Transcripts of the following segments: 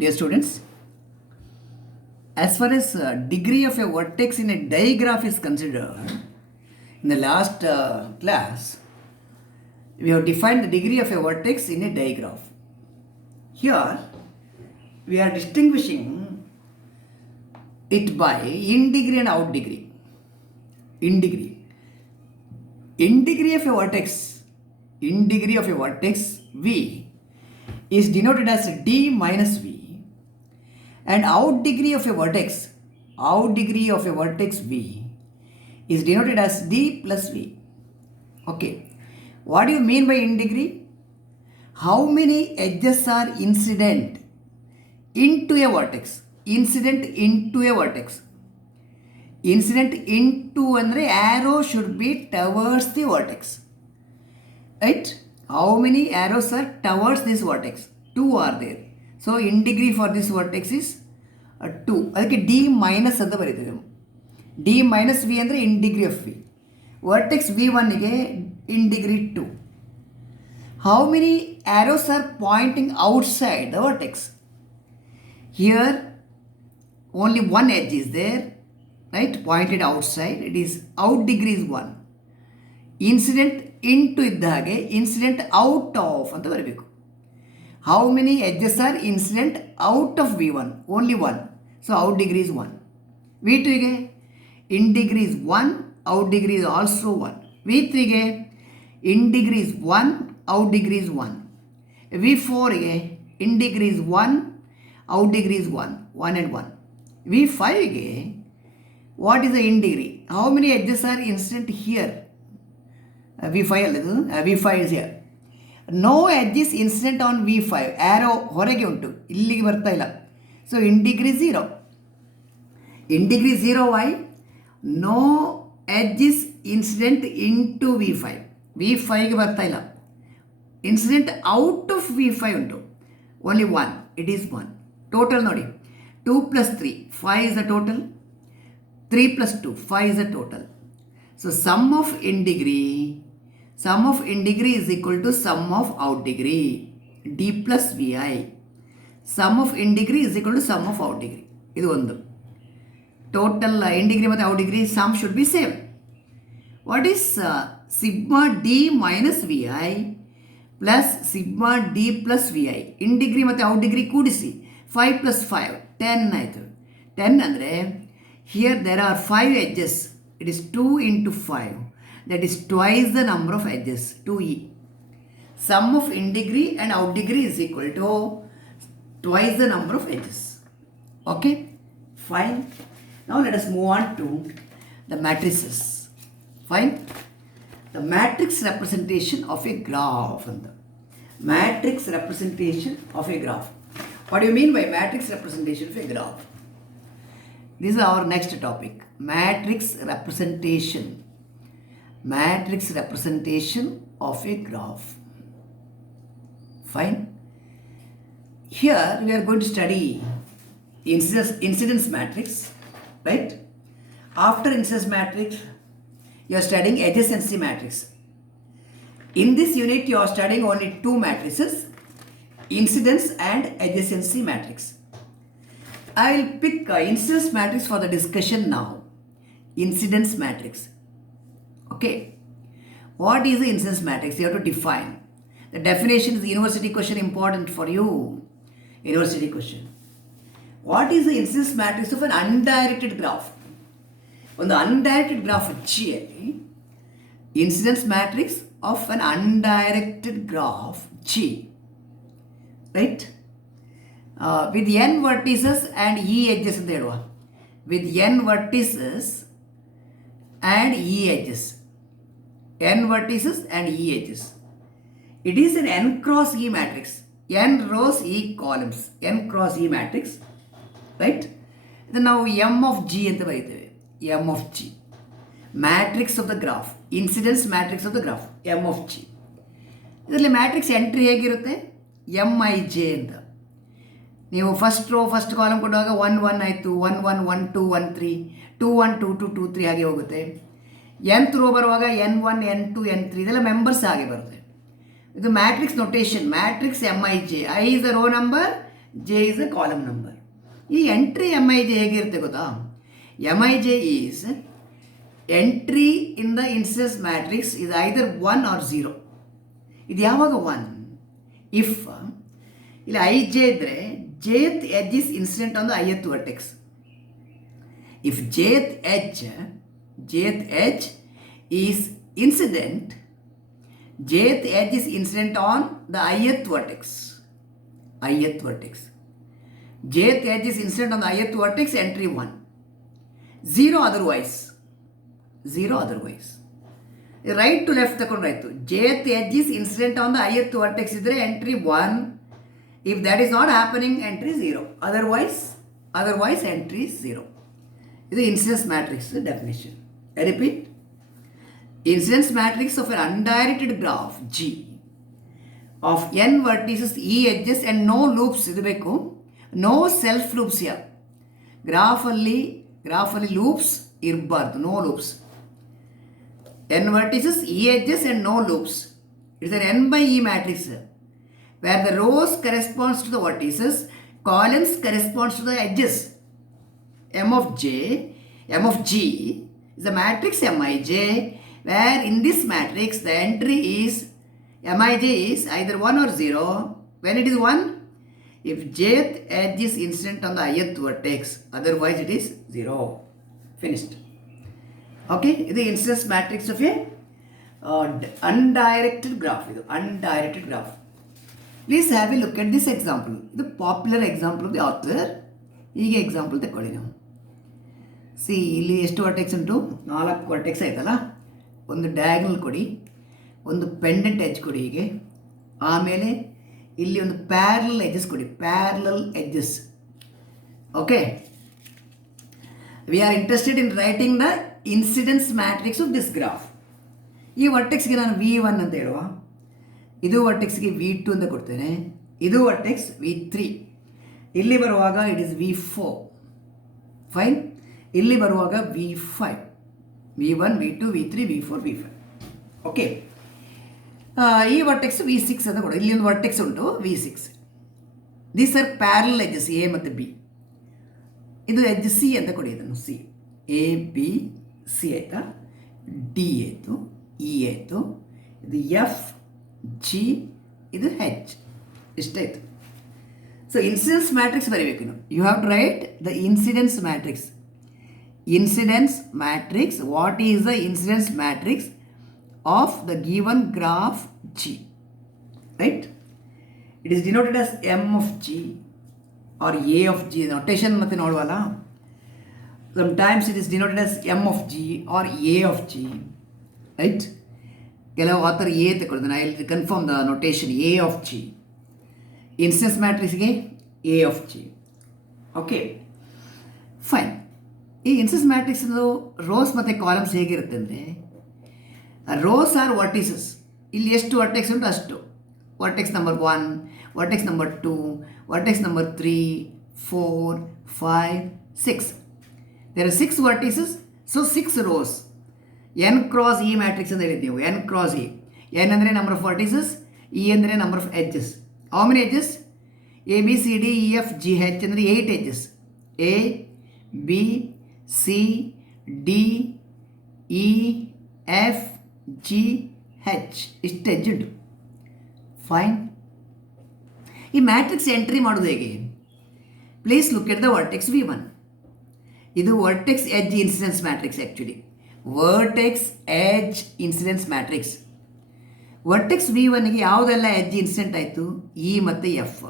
Dear students, as far as degree of a vertex in a digraph is considered, in the last class, we have defined the degree of a vertex in a digraph. Here, we are distinguishing it by in degree and out degree. In degree. In degree of a vertex, V is denoted as D minus V, and out degree of a vertex V is denoted as D plus V. Okay, what do you mean by in degree? How many edges are incident into a vertex? Incident into andre arrow should be towards the vertex, right? How many arrows are towards this vertex? 2 are there. So in degree for this vertex is 2. Adike D minus anta bariteve. D minus V andre in degree of V. Vertex V1 ige in degree 2. How many arrows are pointing outside the vertex? Here only one edge is there, right? Pointed outside. It is out degree is 1. Incident into ಇದ್ದಾಗೆ incident out of ಅಂತ ಬರಬೇಕು. How many edges are incident out of V1? Only 1. So out degree is 1. V2ಗೆ in degree is 1, out degree is also 1. V3ಗೆ in degree is 1, out degree is 1. V4ಗೆ in degree is 1, out degree is 1 and 1. V5ಗೆ what is the in degree? How many edges are incident here? V5 ಅಲ್ಲದು, V5 is here. No edge is incident on V5. Arrow ಹೊರಗೆ ಉಂಟು, ಇಲ್ಲಿಗೆ ಬರ್ತಾ ಇಲ್ಲ. So in degree 0. In degree 0 why? No edge is incident into V5. V5ಗೆ ಬರ್ತಾ ಇಲ್ಲ. Incident out of V5 ಉಂಟು, ಓನ್ಲಿ 1. It is 1. ಟೋಟಲ್ ನೋಡಿ, 2 plus 3, 5 is the total. 3 plus 2, 5 is the total. So sum of in degree is equal to sum of out degree, D plus Vi. Sum of in degree is equal to sum of out degree. ಇದು ಒಂದು. Total in degree ಮತ್ತು out degree sum should be same. What is sigma D minus Vi plus sigma D plus Vi? In degree ಮತ್ತು out degree ಕೂಡಿಸಿ 5 plus 5, 10 ಆಯಿತು. 10 ಅಂದರೆ here there are 5 edges. It is 2 into 5. That is twice the number of edges, 2e. Sum of in degree and out degree is equal to twice the number of edges. Okay? Fine. Now let us move on to the matrices. Fine? The matrix representation of a graph. Matrix representation of a graph. What do you mean by matrix representation of a graph? This is our next topic. Matrix representation of a graph. Fine. Here we are going to study incidence matrix, right? After incidence matrix, you are studying adjacency matrix. In this unit, you are studying only 2 matrices, incidence and adjacency matrix. I will pick incidence matrix for the discussion now. Incidence matrix. Okay. What is the incidence matrix? You have to define. The definition is the university question, important for you. University question. What is the incidence matrix of an undirected graph? On the undirected graph, incidence matrix of an undirected graph, G. Right? With n vertices and e edges ಅಂತ ಹೇಳುವ. With n vertices and e edges. N vertices and e edges. It is an n cross e matrix. N rows, e columns. N cross e matrix. Right? ಇದನ್ನು ನಾವು m of g ಅಂತ ಬರೀತೇವೆ. m of g. Matrix of the graph. Incidence matrix of the graph. m of g. ಇದರಲ್ಲಿ matrix entry ಹೇಗಿರುತ್ತೆ? Mij ಅಂತ. ನೀವು first row first column ಕೊಡುವಾಗ 1 1 ಆಯಿತು, 1 1 1 2 1 3, 2 1 2 2 2 3 ಹಾಗೆ ಹೋಗುತ್ತೆ. nth ರೋ ಬರುವಾಗ n1 n2 n3 ಇದೆಲ್ಲ ಮೆಂಬರ್ಸ್ ಹಾಗೆ ಬರುತ್ತೆ. ಇದು matrix notation. Matrix Mij. I is the row number, J is a column number. ಈ ಎಂಟ್ರಿ ಎಮ್ ಐ ಜೆ ಹೇಗಿರುತ್ತೆ ಗೊತ್ತಾ? M I J is entry in the incidence matrix is ಐದರ್ 1 or 0. ಇದು ಯಾವಾಗ 1? ಇಫ್ ಇಲ್ಲಿ ಐ ಜೆ ಇದ್ದರೆ jth edge is incident on the ith vertex. If jth edge is incident, jth edge is incident on the ith vertex. Jth edge is incident on the ith vertex, entry 1. 0 otherwise. Right to left ತಗೊಂಡ್ರಾಯ್ತು. jth edge is incident on the ith vertex ಇದ್ರೆ entry 1. If that is not happening, entry 0. Otherwise entry 0. This is incidence matrix definition. I repeat. Incidence matrix of an undirected graph G of n vertices e edges and no loops. No self loops here. Graph ಅಲ್ಲಿ loops ಇರಬಾರ್ದು. No loops. n vertices e edges and no loops. It is an n by e matrix, where the rows corresponds to the vertices, columns corresponds to the edges. M of G is a matrix Mij, where in this matrix the entry is Mij is either 1 or 0. When it is 1, if jth edge is incident on the ith vertex, otherwise it is 0. Finished. Okay, this is the incidence matrix of a undirected graph. Please have a look at this example. The popular example of the author. ಈಗ ಎಕ್ಸಾಂಪಲ್ ತಗೊಳ್ಳಿ ನಾವು. ಇಲ್ಲಿ ಎಷ್ಟು ವರ್ಟೆಕ್ಸ್ ಉಂಟು? 4 ವರ್ಟೆಕ್ಸ್ ಆಯ್ತಲ್ಲ. ಒಂದು ಡಯಾಗ್ನಲ್ ಕೊಡಿ, ಒಂದು ಪೆಂಡೆಂಟ್ ಎಡ್ಜ್ ಕೊಡಿ ಹೀಗೆ. ಆಮೇಲೆ ಇಲ್ಲಿ ಒಂದು ಪ್ಯಾರಲಲ್ ಎಡ್ಜಸ್ ಕೊಡಿ, parallel edges. Okay, we are interested in writing the incidence matrix of this graph. ಈ ವರ್ಟೆಕ್ಸ್ಗೆ ನಾನು V1 ಅಂತ ಹೇಳುವ, ಇದು ವರ್ಟೆಕ್ಸ್ಗೆ V2 ಅಂತ ಕೊಡ್ತೇನೆ, ಇದು ವರ್ಟೆಕ್ಸ್ V3. ಇಲ್ಲಿ ಬರುವಾಗ ಇಟ್ ಇಸ್ V4. ಫೈನ್. ಇಲ್ಲಿ ಬರುವಾಗ V5, V1, V2, V3, V4, V5. Okay, ಈ ವರ್ಟೆಕ್ಸ್ V6 ಅಂತ ಕೊಡಿ. ಇಲ್ಲಿ ಒಂದು ವರ್ಟೆಕ್ಸ್ ಉಂಟು V6. These are parallel edges A ಮತ್ತು ಬಿ. ಇದು ಎಡ್ಜ್ ಸಿ ಅಂತ ಕೊಡಿ, ಇದನ್ನು ಸಿ. ಎ ಬಿ ಸಿ ಆಯಿತಾ? ಡಿ ಆಯಿತು, ಇ ಆಯಿತು, ಇದು ಎಫ್ ಜಿ, ಇದು ಹೆಚ್. ಇಷ್ಟಾಯಿತು. ಸೊ ಇನ್ಸಿಡೆನ್ಸ್ ಮ್ಯಾಟ್ರಿಕ್ಸ್ ಬರೀಬೇಕು. You have to write the incidence matrix. What is the incidence matrix of the given graph G? Right. It is denoted as M of G or A of G. Notation ಮತ್ತೆ ನೋಡುವಲ್ಲ, sometimes it is denoted as m of g or a of g, right? ಕೆಲವು author A ತಗೊಳ್ತಾನೆ. I will confirm the notation. A of G incidence ಮ್ಯಾಟ್ರಿಕ್ಸ್ಗೆ A of G. Okay, fine. ಈ incidence ಮ್ಯಾಟ್ರಿಕ್ಸ್ದು rows ಮತ್ತು columns ಹೇಗಿರುತ್ತೆ ಅಂದರೆ, rose are vertices. ಇಲ್ಲಿ ಎಷ್ಟು ವರ್ಟೆಕ್ಸ್ ಉಂಟು ಅಷ್ಟು. Vertex number 1, vertex number 2, vertex number 3, 4, 5, 6. There are 6 vertices, so 6 rows. n cross e matrix ಅಂತ ಹೇಳಿದ್ದೀವಿ. n cross e. n ಅಂದರೆ ನಂಬರ್ ಆಫ್ ವರ್ಟಿಸಸ್, e ಅಂದರೆ number of edges. How many edges? A B C D E F G H ಅಂದರೆ 8 edges. A B C D E F G H, ಇಷ್ಟು edge ಉಂಟು. Fine. ಈ matrix entry ಮಾಡೋದು ಹೇಗೆ? Please look at the vertex V1. ಇದು vertex edge incidence matrix. Actually vertex edge incidence matrix. Vertex V1ಗೆ ಯಾವುದೆಲ್ಲ edge incident ಆಯಿತು? E ಮತ್ತು F.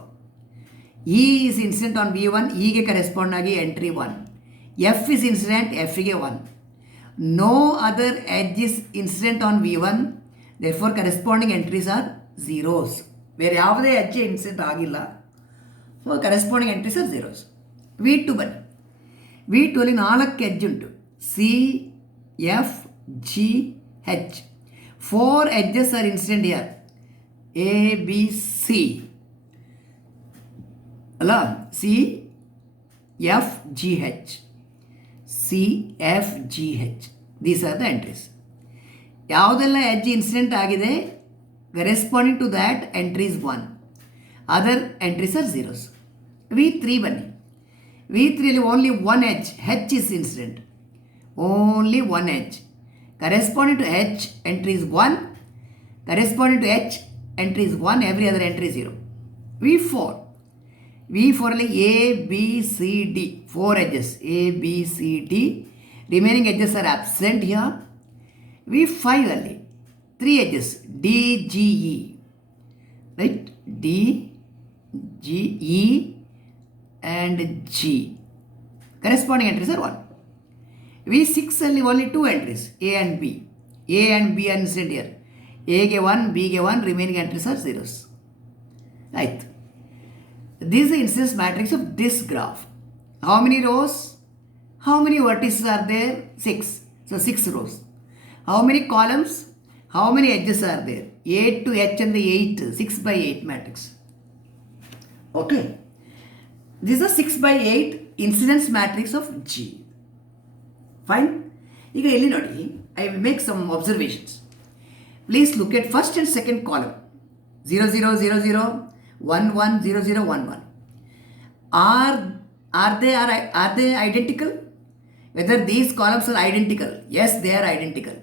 E is incident on V1, ಇಗೆ ಕರೆಸ್ಪಾಂಡ್ ಆಗಿ ಎಂಟ್ರಿ 1. ಎಫ್ ಇಸ್ ಇನ್ಸಿಡೆಂಟ್, ಎಫ್ಗೆ 1. No other edge is incident on V1, therefore corresponding entries are zeros. ಬೇರೆ ಯಾವುದೇ edge incident ಆಗಿಲ್ಲ, so corresponding entries are zeros. V2 ಬನ್ನಿ. V2 ಅಲ್ಲಿ 4 edge ಉಂಟು. C F G H. 4 edges are incident here. A, B, C. ಅಲ್ಲ, C, F, G, H. C, F, G, H. These are the entries. ಯಾವುದೆಲ್ಲ edge incident ಆಗಿದೆ, corresponding to that entries 1. Other entries are zeros. V3 ಬನ್ನಿ. V3 ಅಲ್ಲಿ only one edge, H is incident. Only one edge. Corresponding to H, entry is 1. Corresponding to H, entry is 1. Every other entry is 0. V4. V4 ಅಲ್ಲಿ A, B, C, D. 4 edges. A, B, C, D. Remaining edges are absent here. V5 ಅಲ್ಲಿ 3 edges. D, G, E. Right? D, G, E and G. Corresponding entries are 1. V6 ಅಲ್ಲಿ only 2 entries, A and B. A and B are incident here. A ಗೆ 1, B ಗೆ 1, remaining entries are zeros. Right. This is the incidence matrix of this graph. How many rows? How many vertices are there? 6. So 6 rows. How many columns? How many edges are there? 8 to H and the 8, 6 by 8 matrix. Okay. This is a 6 by 8 incidence matrix of G. Fine. ಈಗ ಇಲ್ಲಿ ನೋಡಿ, I will make some observations. Please look at first and second column. 0, 0, 0, 0, 1, 1, 0, 0, 1, 1. Are they identical? Whether these columns are identical? Yes, they are identical.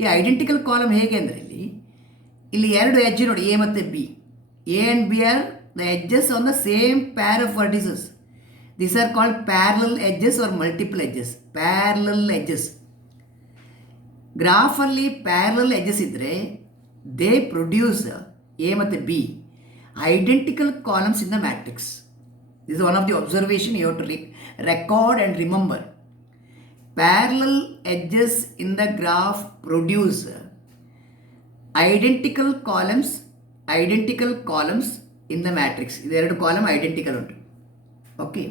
ಈ identical column ಹೇಗೆ ಅಂದರೆ ಇಲ್ಲಿ ಎರಡು ಎಡ್ಜ್ ನೋಡಿ, ಎ ಮತ್ತು B. A and B are the edges on the same Pyaar of vertices. These are called parallel edges or multiple edges. Parallel edges. Graph ಅಲ್ಲಿ parallel edges ಇದ್ದರೆ they produce A ಮತ್ತು B identical columns in the matrix. This is one of the observation you have to record and remember. Parallel edges in the graph produce identical columns in the matrix. ಇದೆರಡು column identical ಉಂಟು. Okay,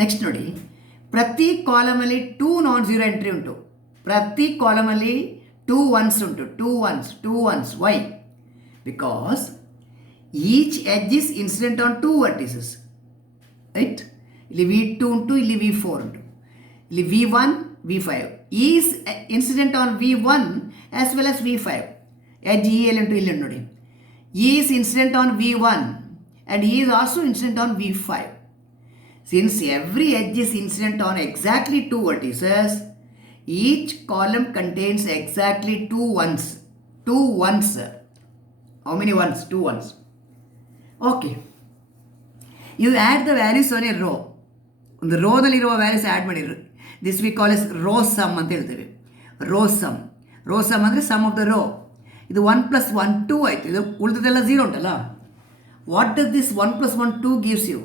next ನೋಡಿ, ಪ್ರತಿ ಕಾಲಮಲ್ಲಿ 2 non zero entry ಉಂಟು. ಪ್ರತಿ ಕಾಲಮಲ್ಲಿ 2 ones ಉಂಟು. 2 ones. Why? Because each edge is incident on 2 vertices. Right? ಇಲ್ಲಿ V2 ಉಂಟು, ಇಲ್ಲಿ V4 ಉಂಟು, ಇಲ್ಲಿ V1, V5 is incident on V1 as well as V5. Edge E ಎಲ್ಲಿ ಉಂಟು, ಇಲ್ಲಿ ಉಂಟು ನೋಡಿ. E is incident on V1 and E is also incident on V5. Since every edge is incident on exactly 2 vertices, each column contains exactly 2 ones. 2 ones. How many ones? 2 ones. Okay. You add the values on a row. On the row daliruva values add ಮಾಡಿರು. This we call as row sum ಅಂತ ಹೇಳ್ತೇವೆ. Row sum. Row sum ಅಂದರೆ sum of the row. ಇದು 1 + 1 2 ಆಯಿತು. ಇದು ಉಳಿದದೆಲ್ಲ 0 ಉಂಟಲ್ಲ. What does this 1 + 1 2 gives you?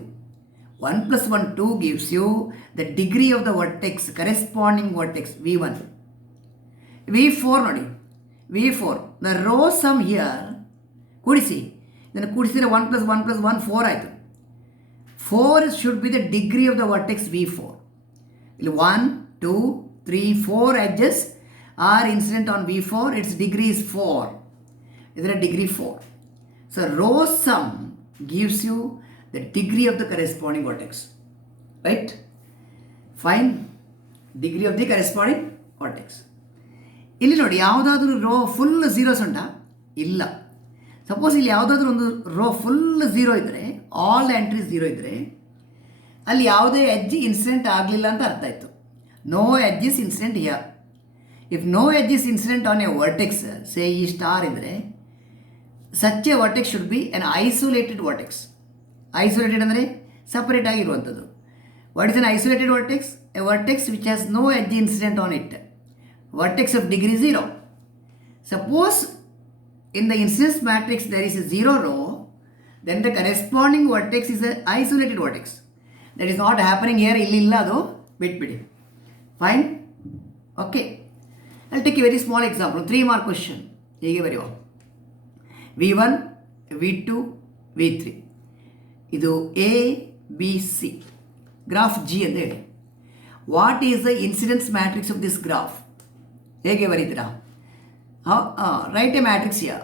1 + 1 2 gives you the degree of the vertex, corresponding vertex V1. V4 ನೋಡಿ, V4 the row sum here ಕೂಡಿಸಿ, ಇದನ್ನು ಕೂಡಿಸಿದರೆ 1 + 1 + 1 4 ಆಯಿತು. 4 should be the degree of the vertex V4. ಇಲ್ಲಿ 1 2 3 4 edges are incident on V4, its degree is 4. Is there a degree 4? So row sum gives you the degree of the corresponding vertex. Right? Fine. Degree of the corresponding vertex. ಇಲ್ಲಿ ನೋಡಿ, ಯಾವುದಾದ್ರೂ rho full zeros ಉಂಟಾ? ಇಲ್ಲ. ಸಪೋಸ್ ಇಲ್ಲಿ ಯಾವುದಾದ್ರೂ ಒಂದು row full zero ಇದ್ದರೆ, all entries zero ಇದ್ದರೆ, ಅಲ್ಲಿ ಯಾವುದೇ ಎಡ್ಜ್ ಇನ್ಸಿಡೆಂಟ್ ಆಗಲಿಲ್ಲ ಅಂತ ಅರ್ಥ ಆಯಿತು. No edge is incident here. If no edge is incident on a vertex, say E star idre, such a vertex should be an isolated vertex. Isolated andre separate ಆಗಿರುವಂಥದ್ದು. What is an isolated vertex? A vertex which has no edge incident on it. Vertex of degree 0. Suppose in the incidence matrix there is a 0 row, then the corresponding vertex is an isolated vertex. That is not happening here. ಇಲ್ಲಿ ಇಲ್ಲ, ಅದು ಬಿಟ್ಬಿಡಿ. Fine? Okay. I'll take a very small example. 3 mark question. ಹೀಗೆ ಬರೆಯುವ. V1, V2, V3. ಇದು A, B, C. Graph G ಅಂತ ಹೇಳಿ. What is the incidence matrix of this graph? ಹೇಗೆ ಬರೀತೀರಾ? ರೈಟ್ ಎ ಮ್ಯಾಟ್ರಿಕ್ಸ್ ಯಾ.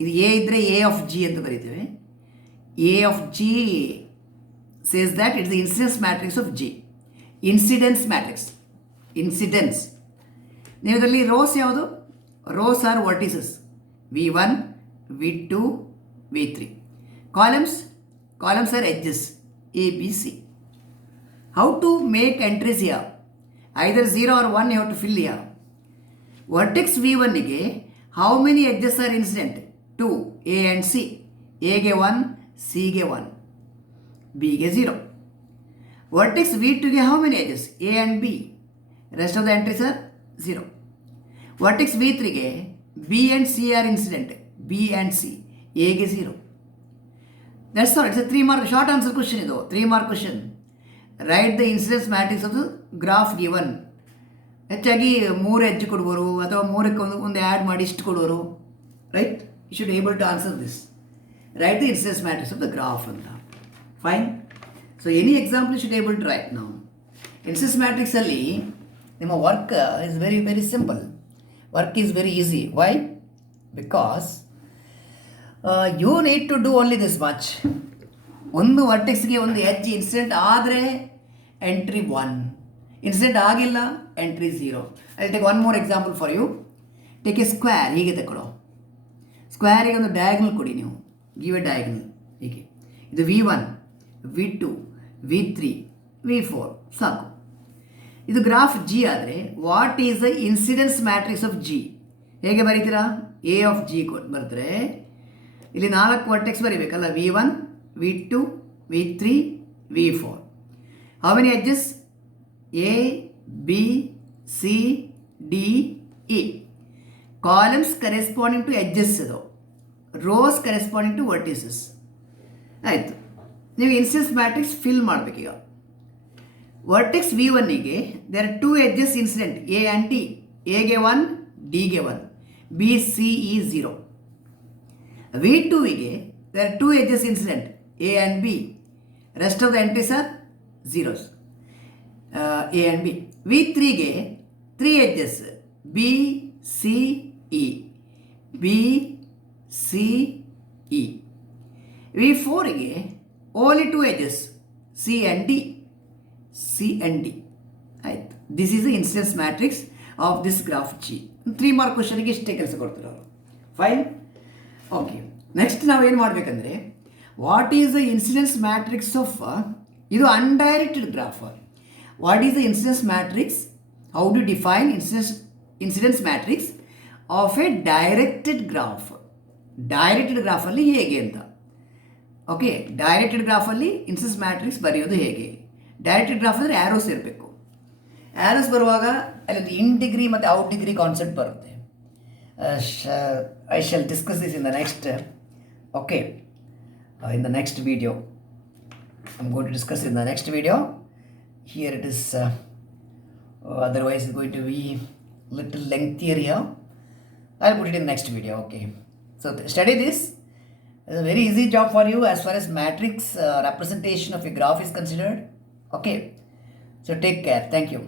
ಇದು A ಇದ್ದರೆ A ಆಫ್ G ಅಂತ ಬರೀತೇವೆ. A of G says that it is the incidence matrix of G. Incidence matrix. Incidence. ನೀವು ಇದರಲ್ಲಿ ರೋಸ್ ಯಾವುದು? Rows are vertices. V1, V2, V3. Columns are edges. A, B, C. How to make entries here? Either 0 or 1 you have to fill here. Vertex V1 ಗೆ how many edges are incident? 2, A and C. A ಗೆ 1, C ಗೆ 1, B ಗೆ 0. Vertex V2 ಗೆ how many edges? A and B. Rest of the entries are 0. Vertex V3 ಗೆ B and C are incident. B and C. A ಗೆ 0. That's all. It's a 3-mark short answer question ಇದು 3-mark question. Write the incidence matrix of the graph given. ಹೆಚ್ಚಾಗಿ 3 ಎಡ್ಜ್ ಕೊಡುವರು ಅಥವಾ 3ಕ್ಕೆ ಒಂದು add ಮಾಡಿ ಇಷ್ಟು ಕೊಡುವರು. Right, you should able to answer this. Right the incidence matrix of the graph ಅಂತ. Fine. So any example you should able to write ನಾವು. ಇನ್ಸಿಡೆನ್ಸ್ ಮ್ಯಾಟ್ರಿಕ್ಸಲ್ಲಿ ನಿಮ್ಮ work is very very simple. Work is very easy. Why? Because you need to do only this much. ಒಂದು ವರ್ಟೆಕ್ಸ್ಗೆ ಒಂದು edge incident ಆದರೆ entry 1, incident ಆಗಿಲ್ಲ entry 0. I take one more example for you. Take A square. ಹೀಗೆ ತಗೊಳ್ಳೋ. ಸ್ಕ್ವೇರಿಗೆ ಒಂದು ಡಯಾಗ್ನಲ್ ಕೊಡಿ ನೀವು. Give A diagonal. ಹೀಗೆ ಇದು V1, V2, V3, V4 ಸಾಕು. ಇದು ಗ್ರಾಫ್ G ಆದರೆ what is the incidence matrix of G? ಹೇಗೆ ಬರೀತೀರಾ? A ಆಫ್ G ಬರೆದ್ರೆ ಇಲ್ಲಿ 4 ವರ್ಟೆಕ್ಸ್ ಬರೀಬೇಕಲ್ಲ. V1, V2, V3, V4. How many edges? A, B, C, D, E. Columns corresponding to edges ಇದು. Rows corresponding to vertices. ಆಯಿತು. ನೀವು incidence matrix fill ಮಾಡಬೇಕೀಗ. Vertex V1ಗೆ there are 2 edges incident A and D. A ಗೆ 1, D ಗೆ 1, B, C, E 0. V2ಗೆ there are 2 edges incident A and B. Rest of the entries are zeros. A and B. V3ಗೆ 3 edges B, C, E. B, C, E. V4ಗೆ only 2 edges C and D. C and D. ಆಯ್ತು. This is the incidence matrix of this graph G. 3-mark ಕ್ವಶನ್ಗೆ ಇಷ್ಟೇ ಕೆಲಸ ಕೊಡ್ತಾರೆ ಅವರು. Fine. Okay, next ನಾವೇನು ಮಾಡಬೇಕಂದ್ರೆ what is the incidence matrix of ಇದು undirected graph. What is the incidence matrix? How do define incidence matrix of a directed graph. Directed ಗ್ರಾಫಲ್ಲಿ ಹೇಗೆ ಅಂತ. ಓಕೆ, ಡೈರೆಕ್ಟೆಡ್ ಗ್ರಾಫಲ್ಲಿ ಇನ್ಸಿಡೆನ್ಸ್ ಮ್ಯಾಟ್ರಿಕ್ಸ್ ಬರೆಯೋದು ಹೇಗೆ? ಡೈರೆಕ್ಟೆಡ್ ಗ್ರಾಫ್ ಅಂದರೆ ಆ್ಯರೋಸ್ ಇರಬೇಕು. ಆ್ಯರೋಸ್ ಬರುವಾಗ ಅಲ್ಲಿ ಇನ್ ಡಿಗ್ರಿ ಮತ್ತು ಔಟ್ ಡಿಗ್ರಿ ಕಾನ್ಸೆಪ್ಟ್ ಬರುತ್ತೆ. I shall discuss this in the next. Okay, in the next video. I'm going to discuss in the next video. Here it is, otherwise it's going to be little lengthier here. I'll put it in the next video. Okay, so study this. It's a very easy job for you as far as matrix representation of a graph is considered. Okay, so take care. Thank you.